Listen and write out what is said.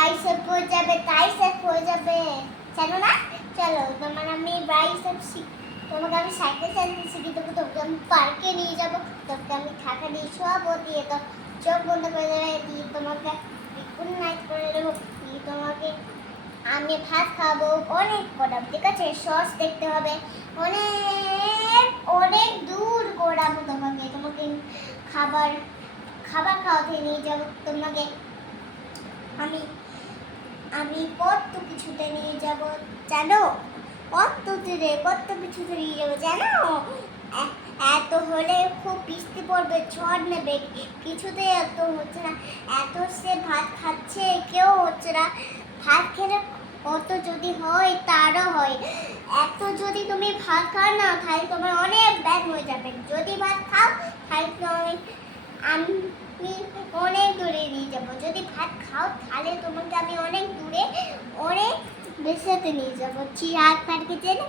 Bicep হয়ে যাবে, tricep হয়ে যাবে, জানো না? চলো তোমার আমি বাইসেপ তোমাকে আমি সাইকেল চালাতে শিখিয়ে দেবো, তোমাকে আমি পার্কে নিয়ে যাবো, তোমাকে আমি ঠাকা দিয়ে শোয়াবো, দিয়ে তো চোখ বন্ধ করে দেবে, দিয়ে তোমাকে গুড নাইট করে দেবো, দিয়ে তোমাকে আমি ভাত খাবো, অনেক করাবো, ঠিক আছে? শর্টস দেখতে হবে, অনেক অনেক দূর করাবো তোমাকে, তোমাকে খাবার খাবার খাওয়াতে নিয়ে যাবো তোমাকে, আমি আমি কত কিছুতে নিয়ে যাব জানো, কত দূরে কত কিছুতে নিয়ে যাবো জানো। এত হলে খুব বৃষ্টি পড়বে, ঝড় নেবে, কিছুতে এত হচ্ছে না, এত সে ভাত খাচ্ছে কেউ হচ্ছে না, ভাত খেলে কত যদি হয় তারও হয়, এত যদি তুমি ভাত খাও না তাহলে তোমার অনেক ব্যাগ হয়ে যাবে, যদি ভাত খাও তাহলে আমি অনেক দূরে নিয়ে যাবো, যদি ভাত খাও তাহলে তোমাকে আমি অনেক দূরে অনেক বেশিতে নিয়ে যাবো, চিড়িয়াখানা পার্কে যেতে